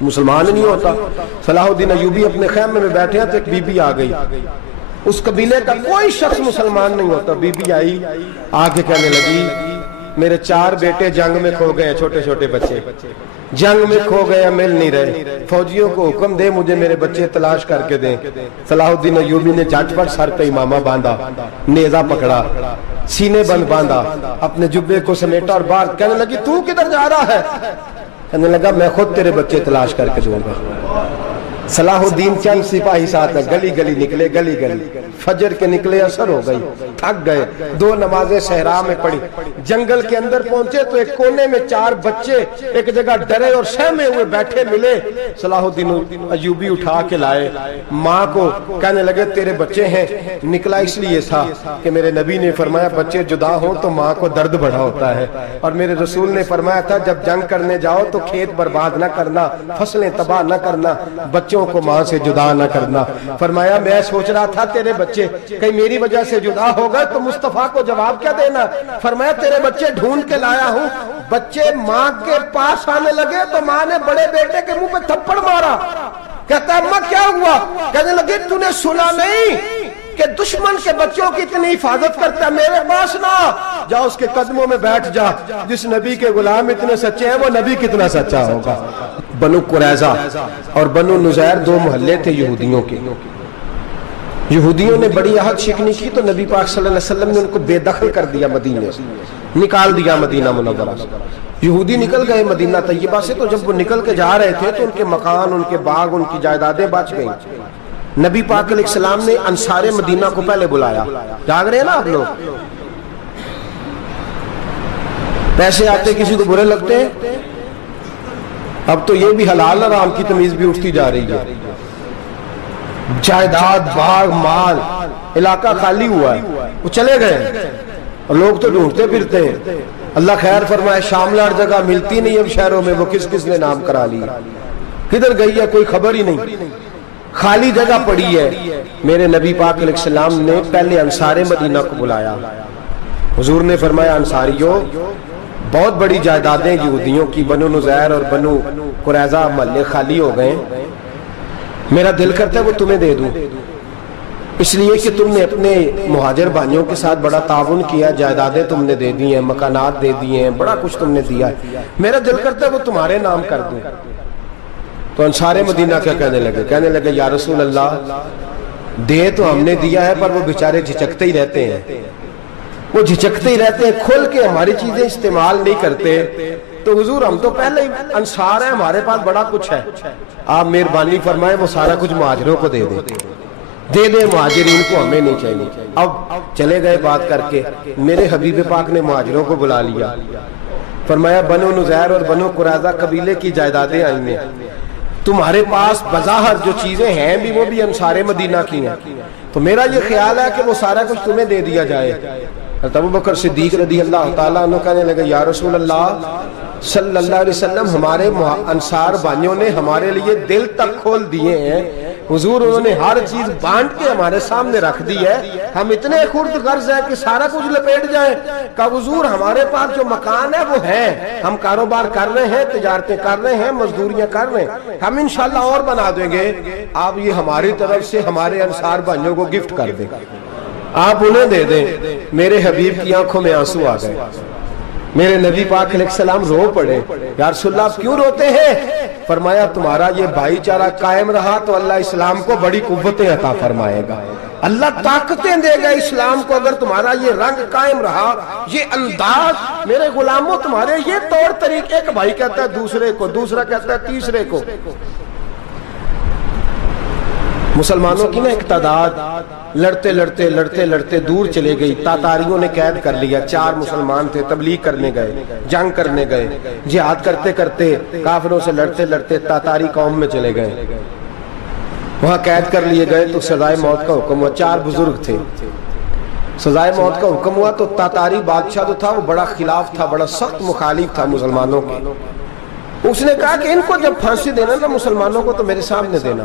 مسلمان نہیں ہوتا۔ صلاح الدین ایوبی اپنے خیمے میں بیٹھے ہیں تو ایک بی بی آ گئی، اس قبیلے کا کوئی شخص مسلمان نہیں ہوتا، بی بی آئی آگے کہنے لگی میرے 4 بیٹے جنگ میں کھو گئے، چھوٹے چھوٹے بچے جنگ میں کھو گئے، مل نہیں رہے، فوجیوں کو حکم دے مجھے میرے بچے تلاش کر کے دیں۔ صلاح الدین ایوبی نے جھٹ پٹ سر پہ امامہ باندھا، نیزہ پکڑا، سینے بند باندھا، اپنے جبے کو سمیٹا اور باہر کہنے لگی تو کدھر جا رہا ہے؟ کہنے لگا میں خود تیرے بچے تلاش کر کے دوں گا۔ صلاح الدین چند سپاہی ساتھ گلی گلی نکلے، گلی گلی فجر کے نکلے، اثر ہو گئی، تھک گئے، 2 نمازیں صحرا میں پڑھی، جنگل کے اندر پہنچے تو ایک کونے میں 4 بچے ایک جگہ ڈرے اور سہمے ہوئے بیٹھے ملے۔ صلاح الدین ایوبی اٹھا کے لائے، ماں کو کہنے لگے تیرے بچے ہیں، نکلا اس لیے تھا کہ میرے نبی نے فرمایا بچے جدا ہوں تو ماں کو درد بڑا ہوتا ہے، اور میرے رسول نے فرمایا تھا جب جنگ کرنے جاؤ تو کھیت برباد نہ کرنا، فصلیں تباہ نہ کرنا، بچوں کو ماں سے جدا نہ کرنا۔ فرمایا میں سوچ رہا تھا تیرے بچے کہیں میری وجہ سے جدا ہو گئے تو مصطفیٰ کو جواب کیا دینا؟ فرمایا تیرے بچے ڈھونڈ کے لایا ہوں۔ بچے ماں کے پاس آنے لگے تو ماں نے بڑے بیٹے کے منہ پہ تھپڑ مارا، کہتا ہے اماں کیا ہوا؟ کہنے لگے تو نے سنا نہیں کہ دشمن کے بچوں کی اتنی حفاظت کرتا ہے، میرے پاس نہ جا، اس کے قدموں میں بیٹھ جا، جس نبی کے غلام اتنے سچے ہیں وہ نبی کتنا سچا ہوگا۔ بنو قریظہ اور بنو نذیر 2 محلے تھے یہودیوں کے، یہودیوں نے بڑی عہد شکنی کی تو نبی پاک صلی اللہ علیہ وسلم نے ان کو بے دخل کر دیا، مدینے سے نکال دیا، مدینہ منورہ سے۔ یہودی نکل گئے مدینہ طیبہ سے، تو جب وہ نکل کے جا رہے تھے تو ان کے مکان، ان کے باغ، ان کی جائیدادیں بچ گئیں۔ نبی پاک علیہ السلام نے انصار مدینہ کو پہلے بلایا، جاگ رہے ہیں نا آپ لوگ؟ پیسے آتے کسی کو برے لگتے ہیں؟ اب تو یہ بھی حلال حرام کی تمیز بھی اٹھتی جا رہی ہے، جائیداد، باغ، مال، علاقہ خالی ہوا ہے، وہ چلے گئے اور لوگ تو ڈھونڈتے پھرتے ہیں۔ اللہ خیر فرمائے، شاملہ ہر جگہ ملتی نہیں اب شہروں میں، وہ کس کس نے نام کرا لیا، کدھر گئی ہے کوئی خبر ہی نہیں، خالی جگہ پڑی ہے۔ میرے نبی پاک علیہ السلام نے پہلے انصار مدینہ کو بلایا، حضور نے فرمایا انصاریوں بہت بڑی جائیدادیں یہودیوں کی، بنو نذیر اور بنو قریظہ محلے خالی ہو گئے، میرا دل کرتا ہے وہ تمہیں دے دوں، اس لیے کہ تم نے اپنے مہاجر بھائیوں کے ساتھ بڑا تعاون کیا، جائیدادیں تم نے دے دی ہیں، مکانات دے دیے ہیں، بڑا کچھ تم نے دیا ہے، میرا دل کرتا ہے وہ تمہارے نام کر دوں۔ تو انصار مدینہ کیا کہنے لگے یا رسول اللہ دے تو ہم نے دیا ہے پر وہ بیچارے جھچکتے ہی رہتے ہیں، وہ جھچکتے ہی رہتے ہیں، کھول کے ہماری چیزیں استعمال نہیں کرتے۔ تو حضور ہم تو پہلے ہی انصار ہیں، ہمارے پاس بڑا کچھ ہے، آپ مہربانی فرمائیں وہ سارا کچھ مہاجروں کو دے دے، مہاجرین کو ہمیں نہیں چاہیے۔ اب چلے گئے بات کر کے، میرے حبیب پاک نے مہاجروں کو بلا لیا، فرمایا بنو نذیر اور بنو قریظہ قبیلے کی جائیدادیں آئی ہیں، تمہارے پاس بظاہر جو چیزیں ہیں بھی وہ بھی انصار مدینہ کی ہیں، تو میرا یہ خیال ہے کہ وہ سارا کچھ تمہیں دے دیا جائے۔ حضرت ابوبکر صدیق رضی اللہ تعالیٰ عنہ کہنے لگے یا رسول اللہ صلی اللہ علیہ وسلم ہمارے انصار بھائیوں نے ہمارے لیے دل تک کھول دیے ہیں، حضور انہوں نے ہر چیز بانٹ کے ہمارے سامنے رکھ دی ہے، ہم اتنے خرد غرض ہیں کہ سارا کچھ لپیٹ جائیں۔ کہا حضور ہمارے پاس جو مکان ہے وہ ہے، ہم کاروبار کر رہے ہیں، تجارتیں کر رہے ہیں، مزدوریاں کر رہے ہیں، ہم انشاءاللہ اور بنا دیں گے، آپ یہ ہماری طرف سے ہمارے انصار بھائیوں کو گفٹ کر دیں، آپ انہیں دے دیں۔ میرے حبیب کی آنکھوں میں آنسو آ گئے، میرے نبی پاک علیہ السلام رو پڑے، یا رسول اللہ آپ کیوں روتے ہیں؟ فرمایا تمہارا یہ بھائی چارہ قائم رہا تو اللہ اسلام کو بڑی قوتیں عطا فرمائے گا، اللہ طاقتیں دے گا اسلام کو، اگر تمہارا یہ رنگ قائم رہا، یہ انداز، میرے غلاموں تمہارے یہ طور طریقے، ایک بھائی کہتا ہے دوسرے کو، دوسرا کہتا ہے تیسرے کو۔ مسلمانوں کی نا ایک تعداد لڑتے لڑتے لڑتے لڑتے دور چلے گئی، تاتاریوں نے قید کر لیا، 4 مسلمان تھے، تبلیغ کرنے گئے، جنگ کرنے گئے، جہاد کرتے کرتے کافروں سے لڑتے لڑتے تاتاری قوم میں چلے گئے، وہاں قید کر لیے گئے تو سزائے موت کا حکم ہوا، 4 بزرگ تھے، سزائے موت کا حکم ہوا تو تاتاری بادشاہ جو تھا وہ بڑا خلاف تھا، بڑا سخت مخالف تھا مسلمانوں کے، اس نے کہا کہ ان کو جب پھانسی دینا نا مسلمانوں کو تو میرے سامنے دینا۔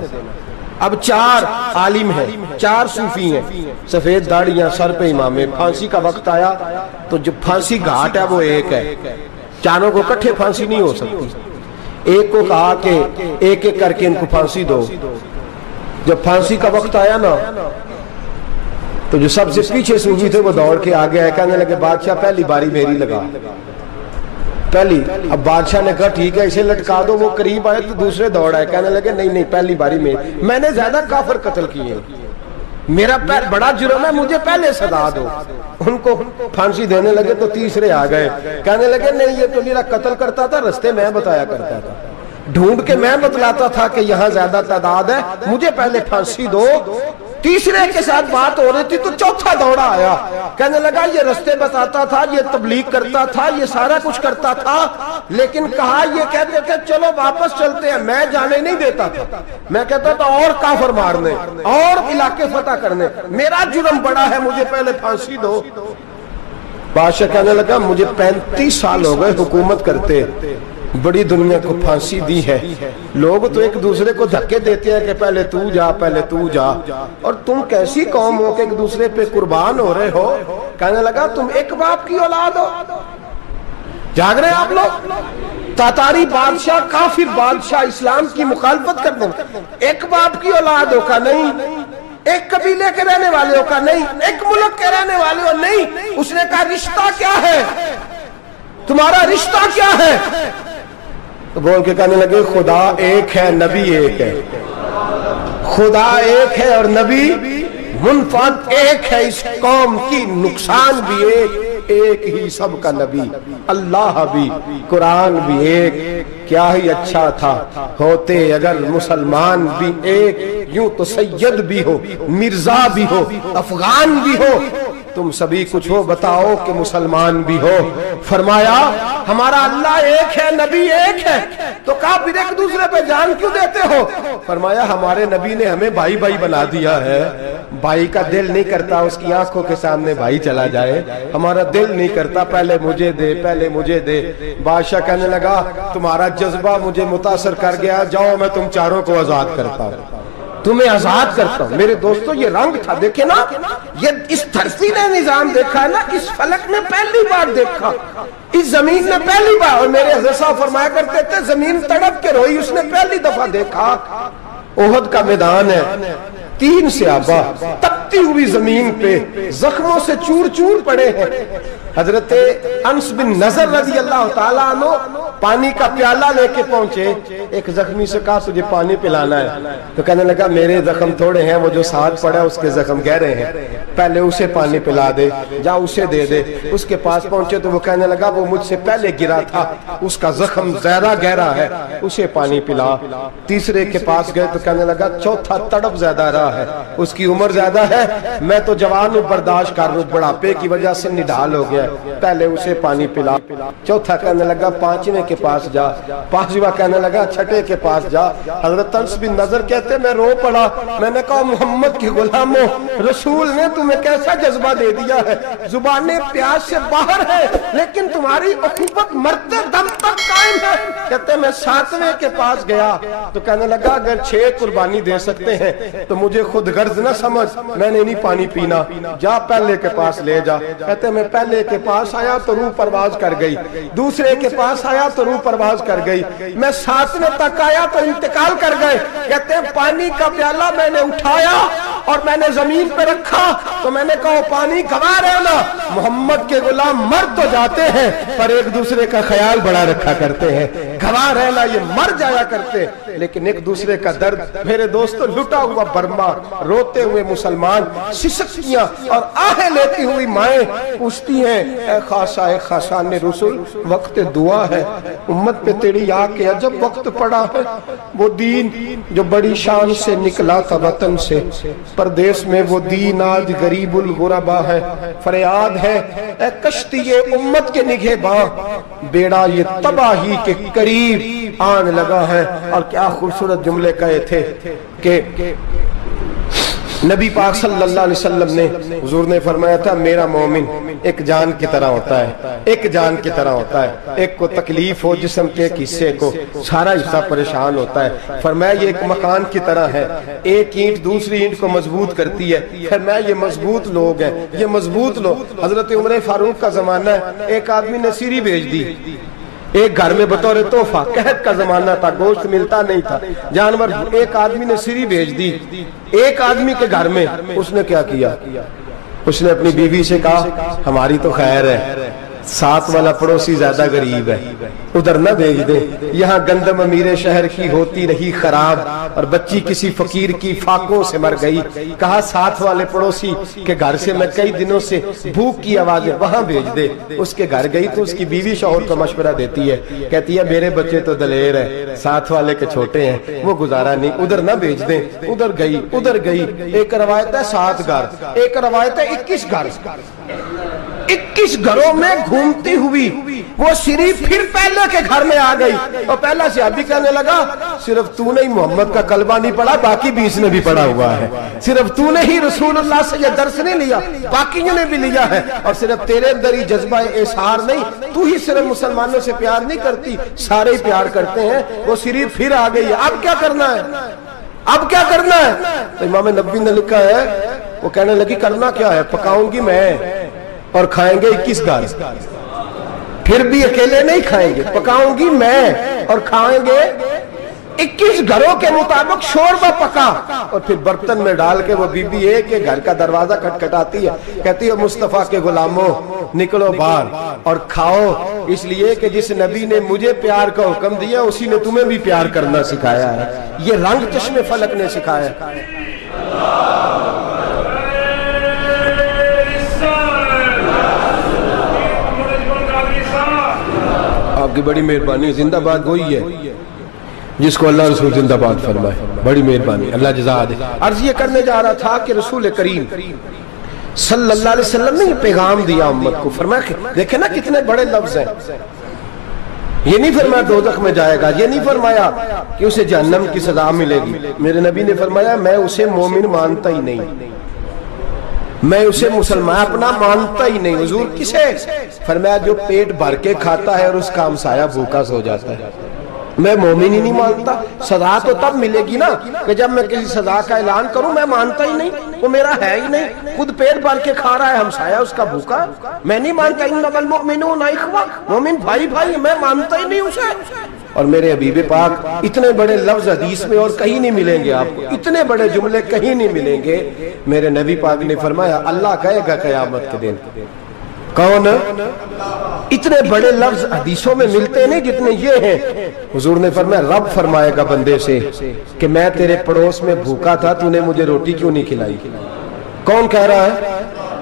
اب 4 عالم ہیں، 4 صوفی ہیں، سفید داڑیاں، سر پہ امامے، پھانسی کا وقت آیا تو جو پھانسی گھاٹ ہے وہ ایک ہے، چاروں کو کٹھے پھانسی نہیں ہو سکتی، ایک کو کہا کہ ایک ایک کر کے ان کو پھانسی دو. جب پھانسی کا وقت آیا نا تو جو سب سے پیچھے صوفی تھے وہ دوڑ کے آگے آئے, کہنے لگے بادشاہ پہلی باری میری لگا پہلی. اب بادشاہ نے کہا ٹھیک ہے اسے لٹکا دو. وہ قریب آئے تو دوسرے دوڑ آئے, کہنے لگے نہیں نہیں پہلی باری میں نے زیادہ کافر قتل کیے, میرا بڑا جرم ہے, مجھے پہلے سزا دو. ان کو پھانسی دینے لگے تو تیسرے آ گئے, کہنے لگے نہیں یہ تو میرا قتل کرتا تھا, رستے میں بتایا کرتا تھا, ڈھونڈ کے میں بتلاتا تھا کہ یہاں زیادہ تعداد ہے, مجھے پہلے پھانسی دو. تیسرے کے ساتھ بات ہو رہی تھی تو چوتھا دوڑا آیا, کہنے لگا یہ رستے بتاتا تھا, یہ تبلیغ کرتا تھا, یہ سارا کچھ کرتا تھا, لیکن کہا یہ کہتے تھے چلو واپس چلتے ہیں, میں جانے نہیں دیتا تھا, میں کہتا تھا اور کافر مارنے اور علاقے فتح کرنے, میرا جرم بڑا ہے, مجھے پہلے پھانسی دو. بادشاہ کہنے لگا مجھے 35 سال ہو گئے حکومت کرتے, بڑی دنیا کو پھانسی دی ہے, لوگ تو ایک دوسرے کو دھکے دیتے ہیں کہ پہلے تو جا پہلے تو جا, اور تم کیسی قوم ہو کہ ایک دوسرے پہ قربان ہو رہے ہو. کہنے لگا تم ایک باپ کی اولاد ہو, جاگ رہے آپ لوگ. تاتاری بادشاہ کافر بادشاہ اسلام کی مخالفت کرتے ہیں, ایک باپ کی اولاد ہو کا نہیں, ایک قبیلے کے رہنے والے ہو کا نہیں, ایک ملک کے رہنے والے ہو نہیں. اس نے کہا رشتہ کیا ہے تمہارا, رشتہ کیا ہے؟ تو بول کے کہنے لگے خدا ایک ہے نبی ایک ہے, خدا ایک ہے اور نبی منفرد ایک ہے, اس قوم کی نقصان بھی ایک ہی سب کا نبی, اللہ بھی قرآن بھی ایک. کیا ہی اچھا تھا ہوتے اگر مسلمان بھی ایک, یوں تو سید بھی ہو مرزا بھی ہو افغان بھی ہو, تم سبھی کچھ ہو بتاؤ کہ مسلمان بھی ہو. فرمایا ہمارا اللہ ایک ہے نبی ایک ہے, تو کہا پھر ایک دوسرے پہ جان کیوں دیتے ہو؟ فرمایا ہمارے نبی نے ہمیں بھائی بھائی بنا دیا ہے, بھائی کا دل نہیں کرتا اس کی آنکھوں کے سامنے بھائی چلا جائے, ہمارا دل نہیں کرتا پہلے مجھے دے پہلے مجھے دے. بادشاہ کہنے لگا تمہارا جذبہ مجھے متاثر کر گیا, جاؤ میں تم چاروں کو آزاد کرتا ہوں, تمہیں آزاد کرتا ہوں. میرے دوستو یہ رنگ تھا, دیکھیں نا, یہ اس دھرتی نے نظام دیکھا ہے نا, اس فلک نے پہلی بار دیکھا, اس زمین نے پہلی بار. اور میرے حضرت صاحب فرمایا کرتے تھے زمین تڑپ کے روئی, اس نے پہلی دفعہ دیکھا. احد کا میدان ہے, 3 صحابہ تپتی ہوئی زمین پہ زخموں سے چور چور پڑے ہیں. حضرت انس بن نضر رضی اللہ تعالیٰ عنہ پانی کا پیالہ لے کے پہنچے, ایک زخمی سے کہا تجھے پانی پلانا ہے, تو کہنے لگا میرے زخم تھوڑے ہیں, وہ جو ساتھ پڑا اس کے زخم گہرے ہیں, پہلے اسے پانی پلا دے, جا اسے دے دے. اس کے پاس پہنچے تو وہ کہنے لگا وہ مجھ سے پہلے گرا تھا, اس کا زخم زیادہ گہرا ہے, اسے پانی پلا. تیسرے کے پاس گئے تو کہنے لگا چوتھا تڑپ زیادہ رہا ہے, اس کی عمر زیادہ ہے, میں تو جوان ہوں برداشت کر رہا ہوں, بڑھاپے کی وجہ سے نڈھال ہو گیا, پہلے اسے پانی پلا. چوتھا کہنے لگا 5ویں کے پاس جا, 5واں کہنے لگا 6ٹھے کے پاس جا. حضرت انس بن نضر کہتے میں رو پڑا, میں نے کہا محمد کے غلاموں, رسول نے تمہیں کیسا جذبہ دے دیا ہے, زبانیں پیاس سے باہر ہے لیکن تمہاری اخوت مرتے دم تک قائم ہے. کہتے میں 7ویں کے پاس گیا تو کہنے لگا اگر 6 قربانی دے سکتے ہیں تو مجھے خود غرض نہ سمجھ, میں نے نہیں پانی پینا, جا پہلے کے پاس لے جا. کہتے میں پہلے کے پاس آیا تو روح پرواز کر گئی, دوسرے کے پاس آیا تو روح پرواز کر گئی, میں 7ویں تک آیا تو انتقال کر گئے. کہتے ہیں پانی کا پیالہ میں نے اٹھایا اور میں نے زمین پہ رکھا تو میں نے کہا پانی گوا رہنا, محمد کے غلام مر تو جاتے ہیں پر ایک دوسرے کا خیال بڑا رکھا کرتے ہیں, گوا رہنا یہ مر جایا کرتے لیکن ایک دوسرے کا درد. میرے دوستو لٹا ہوا برما, روتے ہوئے مسلمان, سسکیاں اور آہیں لیتی ہوئی مائیں پوچھتی ہیں اے خاصا اے خاصان رسول, وقت دعا ہے, امت پہ تیری آ کے عجب وقت پڑا ہے. وہ دین جو بڑی شان سے نکلا تھا وطن سے, پردیس میں وہ دین آج غریب الغربا ہے. فریاد ہے اے کشتی امت کے نگہباں, بیڑا یہ تباہی کے قریب آن لگا ہے. اور کیا خوبصورت جملے کہے تھے کہ نبی پاک صلی اللہ علیہ وسلم نے, حضور نے فرمایا تھا میرا مومن ایک جان کی طرح ہوتا ہے, ایک جان کی طرح ہوتا ہے, ایک کو تکلیف ہو جسم کے ایک حصے کو, سارا حصہ پریشان ہوتا ہے. فرمایا یہ ایک مکان کی طرح ہے, ایک اینٹ دوسری اینٹ کو مضبوط کرتی ہے. فرمایا یہ مضبوط لوگ ہیں, یہ مضبوط لوگ. حضرت عمر فاروق کا زمانہ ہے, ایک آدمی نے سیری بھیج دی, ایک گھر میں بطور تحفہ، قحط کا زمانہ تھا، گوشت ملتا نہیں تھا، جانور، ایک آدمی نے سری بھیج دی ایک آدمی کے گھر میں۔ اس نے کیا کیا؟ اس نے اپنی بیوی سے کہا ہماری تو خیر ہے، ساتھ والا پڑوسی زیادہ غریب ہے، ادھر نہ بھیج دے، یہاں گندم امیر شہر کی ہوتی رہی خراب اور بچی کسی فقیر کی فاقوں سے مر گئی، کہا ساتھ والے پڑوسی کے گھر سے میں کئی دنوں سے بھوک کی آوازیں، وہاں بھیج دے۔ اس کے گھر گئی تو اس کی بیوی شوہر کو مشورہ دیتی ہے، کہتی ہے میرے بچے تو دلیر ہیں، ساتھ والے کے چھوٹے ہیں، وہ گزارا نہیں، ادھر نہ بھیج دیں۔ ادھر گئی، ایک روایت ہے 7 گھر، ایک روایت ہے 21 گھر، 21 گھروں میں گھومتی ہوئی وہ سری پھر پہلے کے گھر میں آ گئی، اور پہلا صحابی کہنے لگا صرف تو نے ہی محمد کا کلمہ نہیں پڑھا، باقی 20 نے بھی پڑھا ہوا ہے، صرف تو نے ہی رسول اللہ سے یہ درس نہیں لیا، باقیوں نے بھی لیا ہے، اور صرف تیرے اندر ہی جذبہ اظہار نہیں، تو ہی صرف مسلمانوں سے پیار نہیں کرتی، سارے ہی پیار کرتے ہیں۔ وہ سری پھر آ گئی ہے، اب کیا کرنا ہے؟ اب کیا کرنا ہے؟ تو امام نبوی نے لکھا ہے، وہ کہنے لگی کرنا کیا ہے؟ پکاؤں گی میں اور کھائیں گے 21 گھر، پھر بھی اکیلے نہیں کھائیں گے، پکاؤں گی میں اور کھائیں گے 21 گھروں کے مطابق شوربہ پکا، اور پھر برتن میں ڈال کے وہ بی بی ایک گھر کا دروازہ کھٹکھٹاتی ہے، کہتی ہے مصطفیٰ کے غلاموں نکلو باہر اور کھاؤ، اس لیے کہ جس نبی نے مجھے پیار کا حکم دیا اسی نے تمہیں بھی پیار کرنا سکھایا ہے، یہ رنگ چشم فلک نے سکھایا ہے۔ آپ کی بڑی مہربانی، زندہ باد وہی ہے جس کو اللہ رسول زندہ باد فرمائے، بڑی مہربانی، اللہ جزا دے۔ عرض یہ کرنے جا رہا تھا کہ رسول کریم صلی اللہ علیہ وسلم نے یہ پیغام دیا امت کو، فرمایا دیکھیں نا کتنے بڑے لفظ ہیں، یہ نہیں فرمایا دوزخ میں جائے گا، یہ نہیں فرمایا کہ اسے جہنم کی سزا ملے گی، میرے نبی نے فرمایا میں اسے مومن مانتا ہی نہیں، میں اسے مسلمان اپنا مانتا ہی نہیں۔ حضور کسے؟ فرمایا جو پیٹ بھر کے کھاتا ہے اور اس کا ہمسایہ بھوکا سو جاتا ہے، میں مومن ہی نہیں مانتا۔ سزا تو تب ملے گی نا کہ جب میں کسی سزا کا اعلان کروں، میں مانتا ہی نہیں، وہ میرا ہے ہی نہیں، خود پیٹ بھر کے کھا رہا ہے، ہمسایہ اس کا بھوکا، میں نہیں مانتا۔ انما المؤمنون اخوہ، مومن بھائی بھائی، میں مانتا ہی نہیں اسے۔ اور میرے حبیب پاک اتنے بڑے لفظ حدیث میں اور کہیں نہیں ملیں گے، آپ کو اتنے بڑے جملے کہیں نہیں ملیں گے۔ میرے نبی پاک نے فرمایا اللہ کہے گا قیامت کے دن، کون؟ اتنے بڑے لفظ حدیثوں میں ملتے نہیں جتنے یہ ہیں۔ حضور نے فرمایا رب فرمائے گا بندے سے کہ میں تیرے پڑوس میں بھوکا تھا، تو نے مجھے روٹی کیوں نہیں کھلائی؟ کون کہہ رہا ہے؟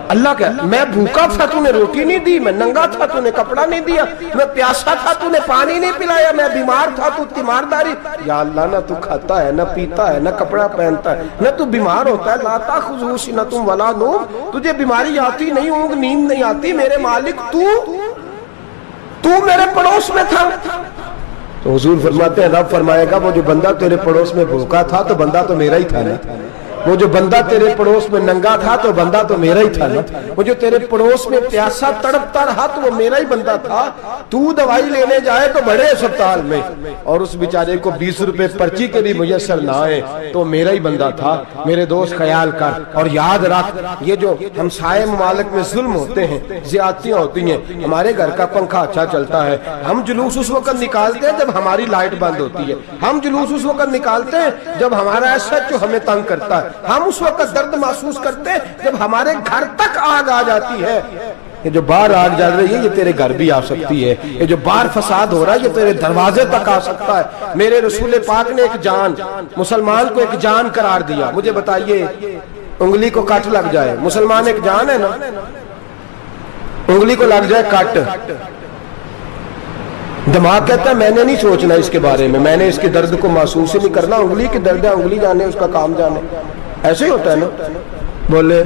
اللہ کہہ، میں بھوکا تھا تو نے روٹی نہیں دی، میں ننگا تھا تو نے کپڑا نہیں دیا، میں پیاسا تھا تو نے پانی نہیں پلایا، میں بیمار تھا تو تیمارداری۔ یا اللہ نہ تو کھاتا ہے، نہ پیتا ہے، نہ کپڑا پہنتا ہے، نہ تو بیمار ہوتا ہے، لا تاخذہ سنۃ ولا نوم، تجھے بیماری آتی نہیں، اونگ نیند نہیں آتی، میرے مالک تو میرے پڑوس میں تھا۔ تو حضور فرماتے ہیں رب فرمائے گا وہ جو بندہ تیرے پڑوس میں بھوکا تھا تو بندہ تو میرا ہی تھا نا، وہ جو بندہ تیرے پڑوس میں ننگا تھا تو بندہ تو میرا ہی تھا نا، وہ جو تیرے پڑوس میں پیاسا تڑپتا رہا تو وہ میرا ہی بندہ تھا، تو دوائی لینے جائے تو بڑے اسپتال میں اور اس بیچارے کو 20 روپے پرچی کے بھی میسر نہ آئے تو میرا ہی بندہ تھا۔ میرے دوست خیال کر اور یاد رکھ، یہ جو ہمسائے ممالک میں ظلم ہوتے ہیں، زیادتیاں ہوتی ہیں، ہمارے گھر کا پنکھا اچھا چلتا ہے، ہم جلوس اس وقت نکالتے ہیں جب ہماری لائٹ بند ہوتی ہے، ہم جلوس اس وقت نکالتے ہیں جب ہمارا ایسا جو ہمیں تنگ کرتا ہے، ہم اس وقت درد محسوس کرتے ہیں جب ہمارے گھر تک آگ آ جاتی ہے۔ یہ جو باہر آگ جل رہی ہے یہ تیرے گھر بھی آ سکتی ہے، یہ جو باہر فساد ہو رہا ہے یہ تیرے دروازے تک آ سکتا ہے۔ میرے رسول پاک نے ایک جان، مسلمان کو ایک جان قرار دیا۔ مجھے بتائیے انگلی کو کٹ لگ جائے، مسلمان ایک جان ہے نا، انگلی کو لگ جائے کٹ، دماغ کہتا ہے میں نے نہیں سوچنا اس کے بارے میں نے اس کے درد کو محسوس ہی نہیں کرنا، انگلی کی درد ہے، انگلی جانے اس کا کام جانے، ایسے ہی ہوتا ہے نا۔ بولے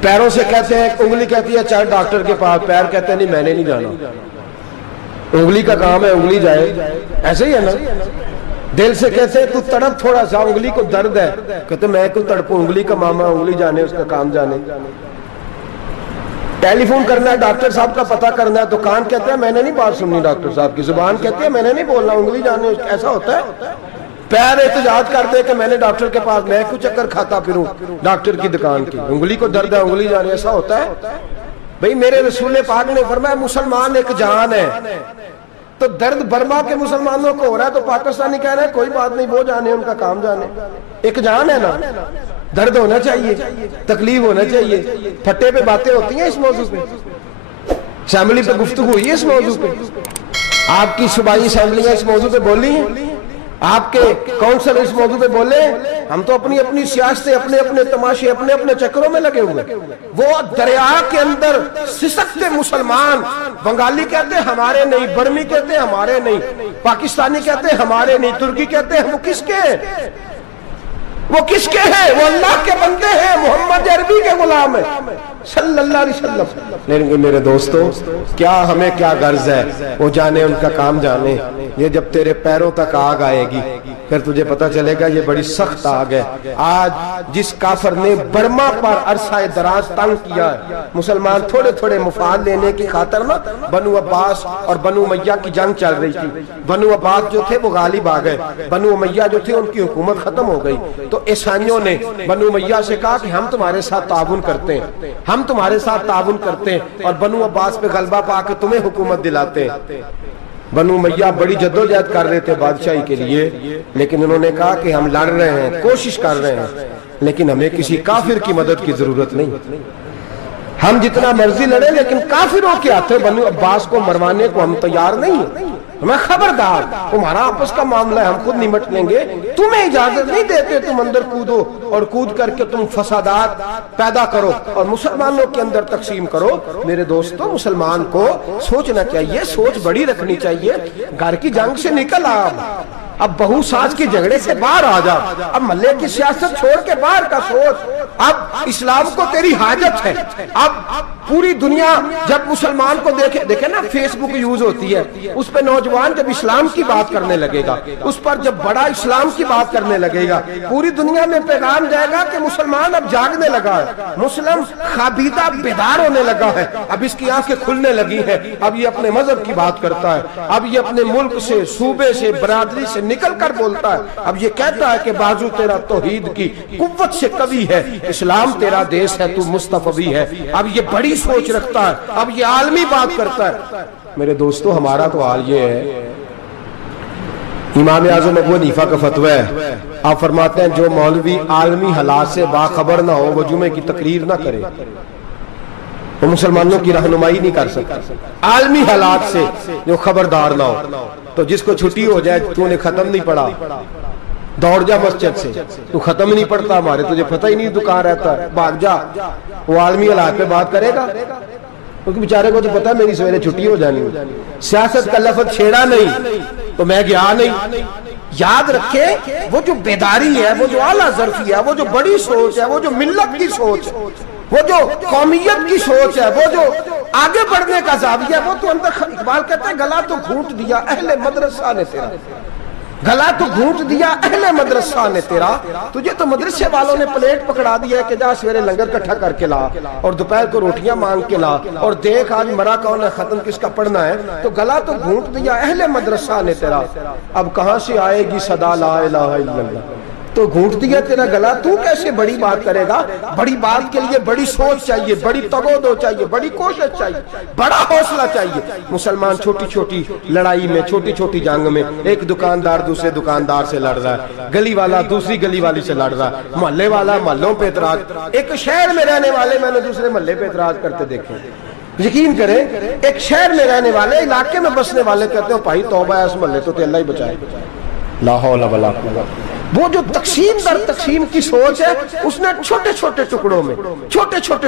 پیروں سے کہتے ہیں، انگلی کہتی ہے چل ڈاکٹر کے پاس، پیر کہتے ہیں نہیں میں نے نہیں جانا، انگلی کا کام ہے انگلی جائے، ایسے ہی ہے نا۔ دل سے کہتے ہیں تو تڑپ تھوڑا سا، انگلی کو درد ہے، کہتے میں کیوں تڑپوں، انگلی کا ماما، انگلی جانے اس کا کام جانے۔ ٹیلی فون کرنا ہے ڈاکٹر صاحب کا پتہ کرنا ہے، دکان کہتے ہیں میں نے نہیں بات سننی ڈاکٹر صاحب کی، زبان کہتے ہیں میں نے نہیں بولنا، انگلی جانے، ایسا ہوتا ہے۔ پیر احتجاج کرتے کہ میں نے ڈاکٹر کے پاس، میں کیوں چکر کھاتا پھروں ڈاکٹر کی دکان کی، انگلی کو درد ہے انگلی جانے، ایسا ہوتا ہے۔ بھئی میرے رسول پاک نے فرمایا مسلمان ایک جان ہے، تو درد برما کے مسلمانوں کو ہو رہا ہے تو پاکستانی کہہ رہے ہیں کوئی بات نہیں، وہ جانے ان کا کام جانے، ایک جان ہے نا، درد ہونا چاہیے، تکلیف ہونا چاہیے۔ پھٹے پہ باتیں ہوتی ہیں اس موضوع پہ، اسمبلی پہ گفتگو ہوئی ہے اس موضوع پہ، آپ کی صوبائی اسمبلیاں اس موضوع پہ بولی ہیں، آپ کے کونسل اس موضوع پہ بولے، ہم تو اپنی اپنی سیاستیں، اپنے اپنے تماشے، اپنے اپنے چکروں میں لگے ہوئے۔ وہ دریا کے اندر سسکتے مسلمان، بنگالی کہتے ہیں ہمارے نہیں، برمی کہتے ہیں ہمارے نہیں، پاکستانی کہتے ہیں ہمارے نہیں، ترکی کہتے ہیں ہم کس کے ہیں؟ وہ کس کے ہیں؟ وہ اللہ کے بندے ہیں، محمد عربی کے غلام ہیں صلی اللہ علیہ وسلم۔ لیکن میرے دوستو کیا ہمیں کیا غرض ہے، وہ جانے ان کا کام جانے۔ یہ جب تیرے پیروں تک آگ آئے گی پھر تجھے پتہ چلے گا یہ بڑی سخت آگ ہے۔ آج جس کافر نے برما پر عرصہ دراز تنگ کیا ہے، مسلمان تھوڑے تھوڑے مفاد لینے کی خاطر نا، بنو عباس اور بنو امیہ کی جنگ چل رہی تھی، بنو عباس جو تھے وہ غالب آ گئے، بنو امیہ جو تھے ان کی حکومت ختم ہو گئی، تو عیسائیوں نے بنو امیہ سے کہا کہ ہم تمہارے ساتھ تعاون کرتے ہیں، ہم تمہارے ساتھ تعاون کرتے ہیں اور بنو عباس پہ غلبہ پا کے تمہیں حکومت دلاتے ہیں۔ بنو امیہ بڑی جدوجہد کر رہے تھے بادشاہی کے لیے، لیکن انہوں نے کہا کہ ہم لڑ رہے ہیں، کوشش کر رہے ہیں، لیکن ہمیں کسی کافر کی مدد کی ضرورت نہیں، ہم جتنا مرضی لڑیں لیکن کافروں کے ہاتھوں بنو عباس کو مروانے کو ہم تیار نہیں ہیں، ہمیں خبردار، تمہارا آپس کا معاملہ ہے، ہم خود نمٹ لیں گے، تمہیں اجازت نہیں دیتے تم اندر کودو اور کود کر کے تم فسادات پیدا کرو اور مسلمانوں کے اندر تقسیم کرو۔ میرے دوستو مسلمان کو سوچنا چاہیے، سوچ بڑی رکھنی چاہیے، گھر کی جنگ سے نکل آ، اب بہو ساس کے جھگڑے سے باہر آ جا، اب محلے کی سیاست چھوڑ کے باہر کا سوچ، اب اسلام کو تیری حاجت ہے۔ اب پوری دنیا جب مسلمان کو دیکھے نا، فیس بک یوز ہوتی ہے، اس پہ نوجوان جب اسلام کی بات کرنے لگے گا، اس پر جب بڑا اسلام کی بات کرنے لگے گا، پوری دنیا میں پیغام جائے گا کہ مسلمان اب جاگنے لگا ہے، مسلم خوابیدہ بیدار ہونے لگا ہے، اب اس کی آنکھیں کھلنے لگی ہیں، اب یہ اپنے مذہب کی بات کرتا ہے، اب یہ اپنے ملک سے، صوبے سے، برادری سے نکل کر بولتا ہے، اب یہ کہتا ہے کہ بازو تیرا توحید کی قوت سے قوی ہے، اسلام تیرا دیس ہے، تو مصطفی ہے، اب یہ بڑی سوچ رکھتا ہے، اب یہ عالمی بات کرتا ہے۔ میرے دوستو ہمارا تو حال یہ ہے، امام اعظم ابو حنیفہ کا فتویٰ ہے، آپ فرماتے ہیں جو مولوی عالمی حالات سے باخبر نہ ہو وہ جمعے کی تقریر نہ کرے، وہ مسلمانوں کی رہنمائی نہیں کر سکتا، عالمی حالات سے جو خبردار نہ ہو۔ تو جس کو چھٹی ہو جائے تو نے ختم نہیں پڑھا، دوڑ جا مسجد سے، تو ختم نہیں پڑھتا ہمارے، تجھے پتہ ہی نہیں تو کہاں رہتا ہے، بھاگ جا، وہ عالمی حالات پہ بات کرے گا، کیونکہ بیچارے کو تو پتہ ہے میری سویرے چھٹی ہو جانی، سیاست کا لفظ چھیڑا نہیں تو میں گیا نہیں۔ یاد رکھے وہ جو بیداری ہے، وہ جو اعلیٰ ظرفی ہے، وہ جو بڑی سوچ ہے، وہ جو ملت کی سوچ ہے، وہ جو قومیت کی سوچ ہے، وہ جو آگے بڑھنے کا زاویہ ہے، وہ تو اندر، اقبال کہتا ہے گلا تو گھونٹ دیا اہل مدرسہ نے تیرا، گلا تو گھونٹ دیا اہل مدرسہ نے تیرا، تجھے تو مدرسے والوں نے پلیٹ پکڑا دیا ہے کہ جا سویرے لنگر کٹھا کر کے لا اور دوپہر کو روٹیاں مانگ کے لا اور دیکھ آج مرا کون ہے، ختم کس کا پڑھنا ہے، تو گلا تو گھونٹ دیا اہل مدرسہ نے تیرا، اب کہاں سے آئے گی صدا لا الہ الا اللہ، تو گھونٹ دیا تیرا گلا، تو کیسے بڑی بات کرے گا؟ بڑی بات کے لیے بڑی سوچ چاہیے، بڑی تگودو چاہیے، بڑی کوشش چاہیے، بڑا حوصلہ چاہیے۔ مسلمان چھوٹی چھوٹی لڑائی میں، چھوٹی چھوٹی جنگ میں، ایک دکاندار دوسرے دکاندار سے لڑ رہا ہے، گلی والا دوسری گلی والی سے لڑ رہا ہے، محلے والا محلوں پہ اعتراض، ایک شہر میں رہنے والے میں نے دوسرے محلے پہ اعتراض کرتے دیکھے، یقین کریں ایک شہر میں رہنے والے، علاقے میں بسنے والے کہتے ہیں بھائی توبہ ہے اس محلے تو اللہ ہی بچائے، لا حول ولا قوت۔ وہ جو تقسیم در تقسیم کی سوچ ہے، اس نے چھوٹے چھوٹے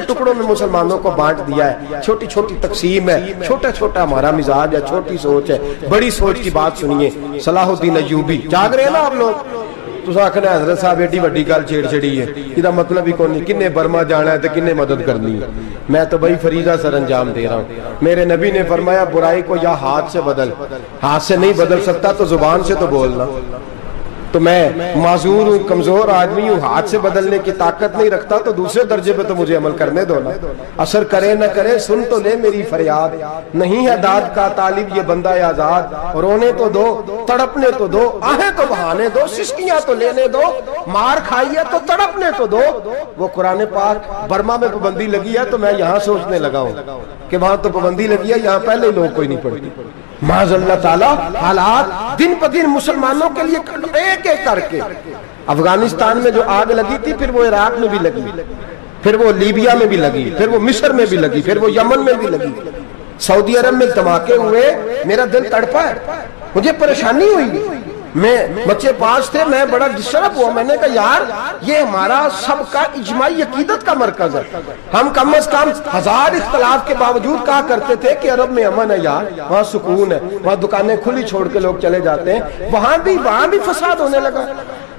ٹکڑوں میں مسلمانوں کو بانٹ دیا ہے، چھوٹی چھوٹی تقسیم ہے، چھوٹا چھوٹا ہمارا مزاج ہے، چھوٹی سوچ ہے، بڑی سوچ کی بات سنیے۔ صلاح الدین ایوبی، جاگ رہے ہیں نا آپ لوگ؟ تو آخنا حضرت صاحب ایڈی وڈی گل چھیڑ چھڑی ہے، یہ مطلب ہی کون نہیں، کنے برما جانا ہے تو کنے مدد کرنی ہے، میں تو بھائی فریضہ سر انجام دے رہا ہوں۔ میرے نبی نے فرمایا برائی کو یا ہاتھ سے بدل، ہاتھ سے نہیں بدل سکتا تو زبان سے تو بولنا، تو میں معذور ہوں، کمزور آدمی ہوں، ہاتھ سے بدلنے کی طاقت نہیں رکھتا، تو دوسرے درجے پہ تو مجھے عمل کرنے دو نا۔ اثر کرے نہ کرے سن تو لے میری فریاد، نہیں ہے داد کا طالب یہ بندہ آزاد، رونے تو دو، تڑپنے تو دو، آہیں تو بہانے دو، سسکیاں تو لینے دو، مار کھائی ہے تو تڑپنے تو دو۔ وہ قرآن پاک برما میں پابندی لگی ہے تو میں یہاں سوچنے لگا ہوں کہ وہاں تو پابندی لگی ہے، یہاں پہلے لوگ کوئی نہیں پڑھتی۔ معاذ اللہ تعالیٰ حالات دن پہ دن مسلمانوں کے لیے ایک ایک کر کے، افغانستان میں جو آگ لگی تھی پھر وہ عراق میں بھی لگی، پھر وہ لیبیا میں بھی لگی، پھر وہ مصر میں بھی لگی، پھر وہ یمن میں بھی لگی، سعودی عرب میں دھماکے ہوئے، میرا دل تڑپا ہے، مجھے پریشانی ہوئی، میں بچے پاس تھے، میں بڑا ڈسٹرب ہوا، میں نے کہا یار یہ ہمارا سب کا اجماعی عقیدت کا مرکز ہے، ہم کم از کم ہزار اختلاف کے باوجود کہا کرتے تھے کہ عرب میں امن ہے یار، وہاں سکون ہے، وہاں دکانیں کھلی چھوڑ کے لوگ چلے جاتے ہیں، وہاں بھی فساد ہونے لگا،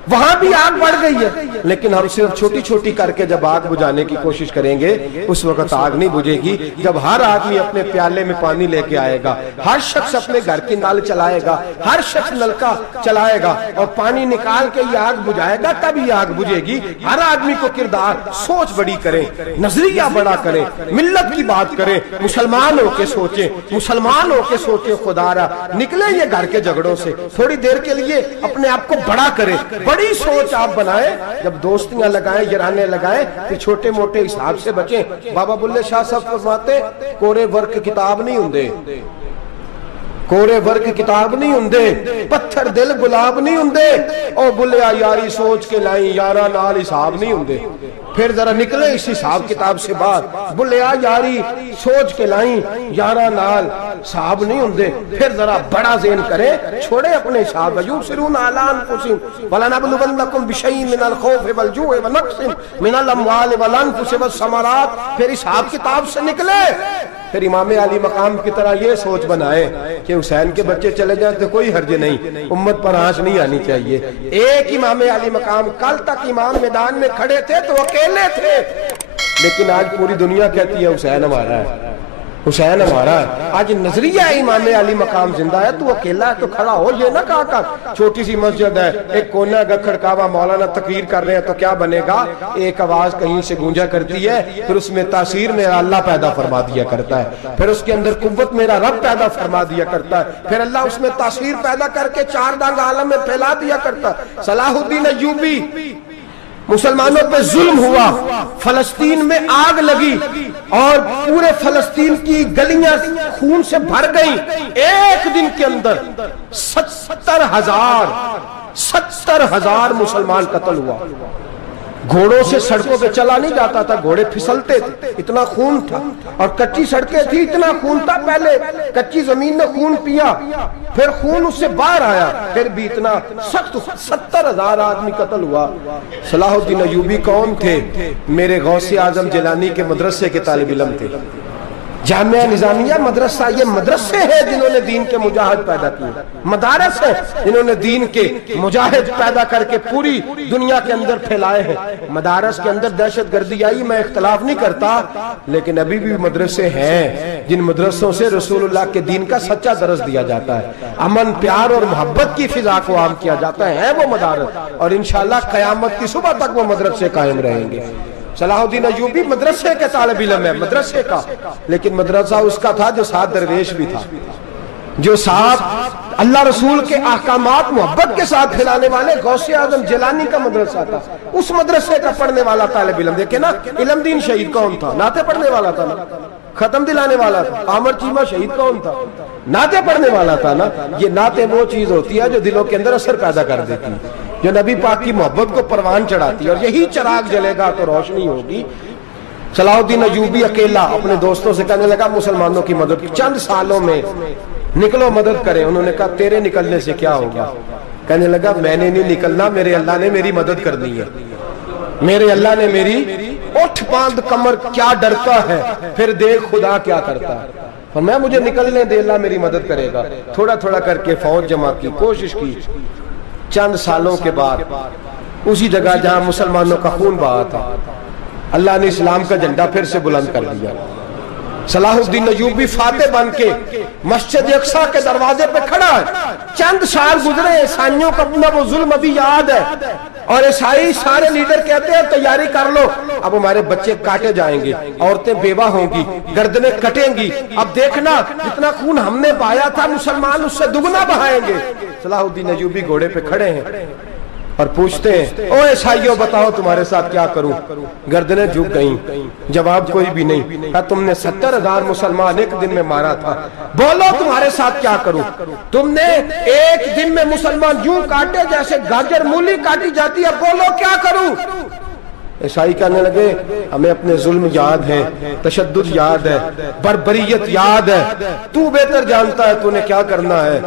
وہاں بھی آگ بڑھ گئی ہے، لیکن ہم صرف چھوٹی چھوٹی کر کے جب آگ بجھانے کی کوشش کریں گے اس وقت آگ نہیں بجھے گی، جب ہر آدمی اپنے پیالے میں پانی لے کے آئے گا، ہر شخص اپنے گھر کی نل چلائے گا، ہر شخص نلکا چلائے گا اور پانی نکال کے یہ آگ بجھائے گا، تب یہ آگ بجھے گی۔ ہر آدمی کو کردار سوچ بڑی کریں، نظریہ بڑا کریں، ملت کی بات کریں، مسلمان ہو کے سوچیں، مسلمان ہو کے سوچیں، خدا را نکلیں یہ گھر کے جھگڑوں سے، تھوڑی دیر کے لیے اپنے آپ کو بڑا کریں، بڑی سوچ آپ بنائیں، جب دوستیاں لگائیں، یرانے لگائیں، پھر چھوٹے موٹے حساب سے بچیں۔ بابا بلے شاہ صاحب فرماتے کورے ورک کتاب نہیں ہوندے، کورے ورک کتاب نہیں ہوندے، پتھر دل گلاب نہیں ہوندے، او بلیا یاری سوچ کے لائیں، یارا نال حساب نہیں ہوندے۔ پھر ذرا نکلے اس حساب کتاب سے باہر، بلیا یاری سوچ کے لائیں، یارا نال حساب نہیں ہوندے۔ پھر ذرا بڑا ذہن کریں، چھوڑے اپنے حساب، وَيُبْصِرُونَ عَلَىٰ أَنفُسِهِمْ وَلَنَبْلُوَنَّكُمْ بِشَيْءٍ مِّنَ الْخَوْفِ وَالْجُوعِ وَنَقْصٍ مِّنَ الْأَمْوَالِ وَالْأَنفُسِ وَالثَّمَرَاتِ۔ پھر حساب کتاب سے نکلے، پھر امام علی مقام کی طرح یہ سوچ بنائے کہ حسین کے بچے چلے جائیں تو کوئی حرج نہیں، امت پر آنچ نہیں آنی چاہیے۔ ایک امام علی مقام، کل تک امام میدان میں کھڑے تھے تو اکیلے تھے، لیکن آج پوری دنیا کہتی ہے حسین ہمارا ہے، حسین ہمارا ہے۔ آج نظریہ امام علی مقام زندہ ہے، تو اکیلا ہے تو کھڑا ہو، یہ نہ کہا کر چھوٹی سی مسجد ہے، ایک کونا کا کھڑکاوا، مولانا تقریر کر رہے ہیں تو کیا بنے گا، ایک آواز کہیں سے گونجا کرتی ہے، پھر اس میں تاثیر میرا اللہ پیدا فرما دیا کرتا ہے، پھر اس کے اندر قوت میرا رب پیدا فرما دیا کرتا ہے، پھر اللہ اس میں تاثیر پیدا کر کے چار دانگ عالم میں پھیلا دیا کرتا ہے۔ صلاح الدین ایوبی، مسلمانوں پہ ظلم ہوا، فلسطین میں آگ لگی اور پورے فلسطین کی گلیاں خون سے بھر گئیں، ایک دن کے اندر 70,000 مسلمان قتل ہوا۔ گھوڑوں سے سڑکوں پہ چلا نہیں جاتا تھا، گھوڑے پھسلتے تھے، اتنا خون تھا، اور کچی سڑکیں تھی، اتنا خون تھا، پہلے کچی زمین نے خون پیا، پھر خون اس سے باہر آیا، پھر بھی اتنا سخت 70,000 آدمی قتل ہوا۔ صلاح الدین ایوبی کون تھے؟ میرے غوث اعظم جیلانی کے مدرسے کے طالب علم تھے۔ جامعہ نظامیہ مدرسہ، یہ مدرسے ہیں جنہوں نے دین کے مجاہد پیدا کیے، مدارس ہیں جنہوں نے دین کے مجاہد پیدا کر کے پوری دنیا کے اندر پھیلائے ہیں۔ مدارس کے اندر دہشت گردی آئی، میں اختلاف نہیں کرتا، لیکن ابھی بھی مدرسے ہیں جن مدرسوں سے رسول اللہ کے دین کا سچا درس دیا جاتا ہے، امن، پیار اور محبت کی فضا کو عام کیا جاتا ہے وہ مدارس، اور انشاءاللہ قیامت کی صبح تک وہ مدرسے قائم رہیں گے۔ صلاح الدین ایوبی مدرسے کے طالب علم ہے، مدرسے کا، لیکن مدرسہ اس کا تھا جو ساتھ درویش بھی تھا، جو ساتھ اللہ رسول کے احکامات محبت کے ساتھ پھیلانے والے غوث اعظم جیلانی کا مدرسہ تھا، اس مدرسے کا پڑھنے والا طالب علم۔ دیکھیں نا، علم دین شہید کون تھا؟ نعتیں پڑھنے والا تھا نا، ختم دلانے والا تھا۔ عامر چیمہ شہید کون تھا؟ نعتیں پڑھنے والا تھا نا۔ یہ نعتیں وہ چیز ہوتی ہے جو دلوں کے اندر اثر پیدا کر دیتی ہے، جو نبی پاک کی محبت کو پروان چڑھاتی ہے، اور یہی چراغ جلے گا تو روشنی ہوگی۔ صلاح الدین ایوبی اکیلا اپنے دوستوں سے کہنے لگا مسلمانوں کی مدد، چند سالوں میں نکلو مدد کریں۔ انہوں نے کہا تیرے نکلنے سے کیا ہوگا؟ کہنے لگا میں نے نہیں نکلنا، میرے اللہ نے میری مدد کرنی ہے، میرے اللہ نے میری اٹھ باندھ کمر، کیا ڈرتا ہے پھر دیکھ خدا کیا کرتا ہے، اور میں مجھے نکلنے دے، اللہ میری مدد کرے گا۔ تھوڑا تھوڑا کر کے فوج جمع کی، کوشش کی، چند سالوں کے بعد اسی جگہ جہاں مسلمانوں کا خون بہا تھا، اللہ نے اسلام کا جھنڈا پھر سے بلند کر دیا۔ صلاح الدین ایوبی فاتح بن کے مسجد اقصی کے دروازے پہ کھڑا ہے. چند سال گزرے، عیسائیوں کا اپنا وہ ظلم ابھی یاد ہے، اور عیسائی سارے لیڈر کہتے ہیں تیاری کر لو، اب ہمارے بچے کاٹے جائیں گے، عورتیں بیوہ ہوں گی، گردنیں کٹیں گی، اب دیکھنا جتنا خون ہم نے بہایا تھا مسلمان اس سے دگنا بہائیں گے. صلاح الدین ایوبی گھوڑے پہ کھڑے ہیں اور پوچھتے ہیں، او عیسائیوں بتاؤ تمہارے ساتھ کیا کروں؟ گردنیں جھک گئیں، جواب کوئی بھی نہیں. کہا تم نے 70,000 مسلمان ایک دن میں مارا تھا، بولو تمہارے ساتھ کیا کروں؟ تم نے ایک دن میں مسلمان یوں کاٹے جیسے گاجر مولی کاٹی جاتی ہے، بولو کیا کروں؟ عیسائی کہنے لگے ہمیں اپنے ظلم یاد ہے، تشدد یاد ہے، بربریت یاد ہے، تو بہتر جانتا ہے تو نے کیا کرنا ہے.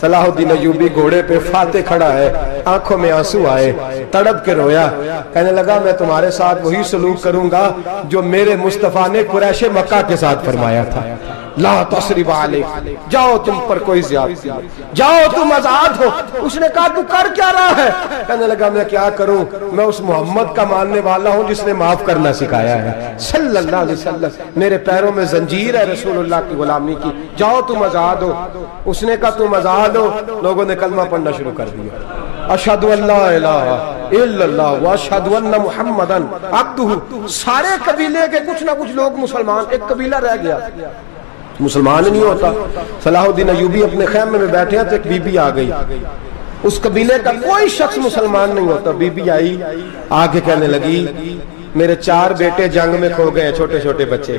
صلاح الدین ایوبی گھوڑے پہ فاتح کھڑا ہے، آنکھوں میں آنسو آئے، تڑپ کے رویا، کہنے لگا میں تمہارے ساتھ وہی سلوک کروں گا جو میرے مصطفیٰ نے قریش مکہ کے ساتھ فرمایا تھا. لا تصریب علیک، جاؤ تم پر کوئی زیادتی، جاؤ تم آزاد ہو. اس نے کہا تو کر کیا رہا ہے؟ کہنے لگا میں کیا کروں، میں اس محمد کا ماننے والا ہوں جس نے معاف کرنا سکھایا ہے صلی اللہ علیہ وسلم. میرے پیروں میں زنجیر ہے رسول اللہ کی غلامی کی، جاؤ تم آزاد ہو. اس نے کہا تم آزاد ہو. لوگوں نے کلمہ پڑھنا شروع کر دیا، اشہد ان لا الہ الا اللہ واشہد ان محمدن عبدہ. سارے قبیلے کے کچھ نہ کچھ لوگ مسلمان، ایک قبیلہ رہ گیا مسلمان نہیں ہوتا. صلاح الدین ایوبی اپنے خیمے میں بیٹھے ہیں تو ایک بی بی آ گئی، اس قبیلے کا کوئی شخص مسلمان نہیں ہوتا. بی بی آئی، آگے کہنے لگی میرے 4 بیٹے جنگ میں کھو گئے، چھوٹے چھوٹے بچے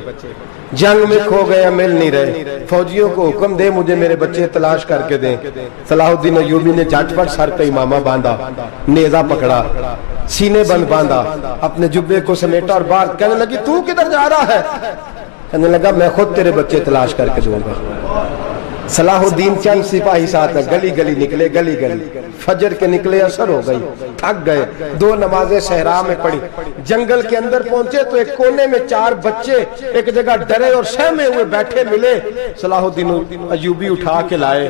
جنگ میں کھو گئے، مل نہیں رہے، فوجیوں کو حکم دے مجھے میرے بچے تلاش کر کے دیں. صلاح الدین ایوبی نے جھٹ پٹ سر پہ امامہ باندھا، نیزہ پکڑا، سینے بند باندھا، اپنے جبے کو سمیٹا اور باہر. کہنے لگی تو کدھر جا رہا ہے؟ کہنے لگا میں خود تیرے بچے تلاش کر کے دوں گا. صلاح الدین چند سپاہی ساتھ گلی گلی نکلے، گلی گلی فجر کے نکلے، اثر ہو گئی، تھک گئے. 2 نمازیں صحرا میں پڑھی، جنگل کے اندر پہنچے تو ایک کونے میں 4 بچے ایک جگہ ڈرے اور سہمے ہوئے بیٹھے ملے. صلاح الدین ایوبی اٹھا کے لائے،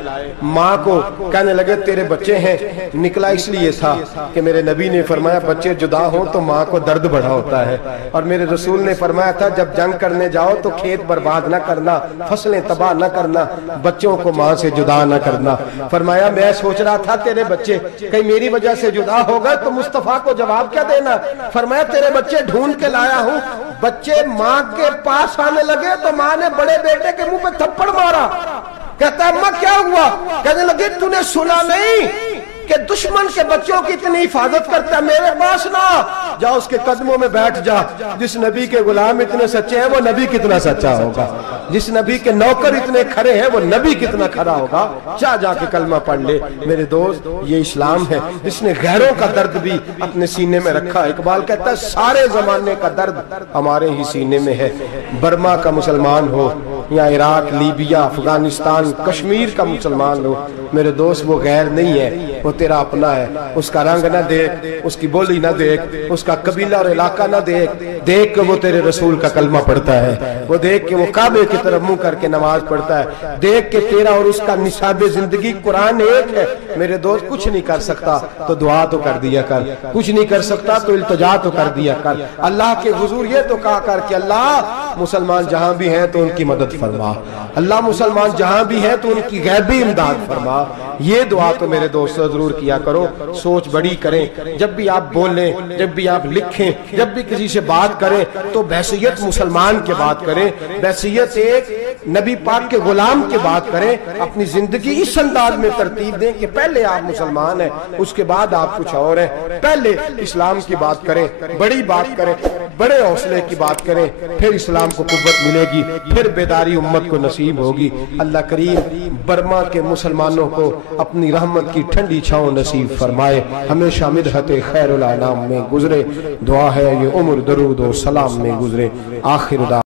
ماں کو کہنے لگے تیرے بچے ہیں. نکلا اس لیے تھا کہ میرے نبی نے فرمایا بچے جدا ہوں تو ماں کو درد بڑا ہوتا ہے، اور میرے رسول نے فرمایا تھا جب جنگ کرنے جاؤ تو کھیت برباد نہ کرنا، فصلیں تباہ نہ کرنا، بچوں کو ماں سے جدا نہ کرنا. فرمایا میں سوچ رہا تھا تیرے بچے کہیں میری وجہ سے جدا ہو گئے تو مصطفیٰ کو جواب کیا دینا. فرمایا تیرے بچے ڈھونڈ کے لایا ہوں. بچے ماں کے پاس آنے لگے تو ماں نے بڑے بیٹے کے منہ پہ تھپڑ مارا. کہتا ہے اماں کیا ہوا؟ کہنے لگی تو نے سنا نہیں کہ دشمن کے بچوں کی اتنی حفاظت کرتا ہے، میرے پاس نہ جا، اس کے قدموں میں بیٹھ جا. جس نبی کے غلام اتنے سچے ہیں وہ نبی کتنا سچا ہوگا، جس نبی کے نوکر اتنے کھڑے ہیں وہ نبی کتنا کھڑا ہوگا. جا کے کلمہ پڑھ لے. میرے دوست یہ اسلام ہے جس نے غیروں کا درد بھی اپنے سینے میں رکھا. اقبال کہتا ہے سارے زمانے کا درد ہمارے ہی سینے میں ہے. برما کا مسلمان ہو یا عراق، لیبیا، افغانستان، کشمیر کا مسلمان ہو، میرے دوست وہ غیر نہیں ہے، وہ تیرا اپنا ہے. اس کا رنگ نہ دیکھ، اس کی بولی نہ دیکھ، اس کا قبیلہ اور علاقہ نہ دیکھ. دیکھ کہ وہ تیرے رسول کا کلمہ پڑھتا ہے، وہ دیکھ کہ وہ کعبے کی طرف منہ کر کے نماز پڑھتا ہے. دیکھ کہ تیرا اور اس کا نصاب زندگی قرآن ایک ہے. میرے دوست کچھ نہیں کر سکتا تو دعا تو کر دیا کر، کچھ نہیں کر سکتا تو التجا تو کر دیا کر. اللہ کے حضور یہ تو کہا کر کہ اللہ مسلمان جہاں بھی ہیں تو ان کی مدد فرما، اللہ مسلمان جہاں بھی ہیں تو ان کی غیبی امداد فرما. یہ دعا تو میرے دوست ضرور کیا کرو. سوچ بڑی کریں، جب بھی آپ بولیں، جب بھی آپ لکھیں، جب بھی کسی سے بات کریں تو بحثیت مسلمان کے بات کریں، بحثیت ایک نبی پاک کے غلام کے بات کریں. اپنی زندگی اس انداز میں ترتیب دیں کہ پہلے آپ مسلمان ہیں، اس کے بعد آپ کچھ اور ہیں. پہلے اسلام کی بات کریں، بڑی بات کریں، بڑے حوصلے کی بات کریں، پھر اسلام کو قوت ملے گی، پھر بیداری امت کو نصیب ہوگی. اللہ کریم برما کے مسلمانوں کو اپنی رحمت کی ٹھنڈی چھاؤں نصیب فرمائے، ہمیشہ مدحت خیر الانام میں گزرے. دعا ہے یہ عمر درود و سلام میں گزرے. آخر دعوانا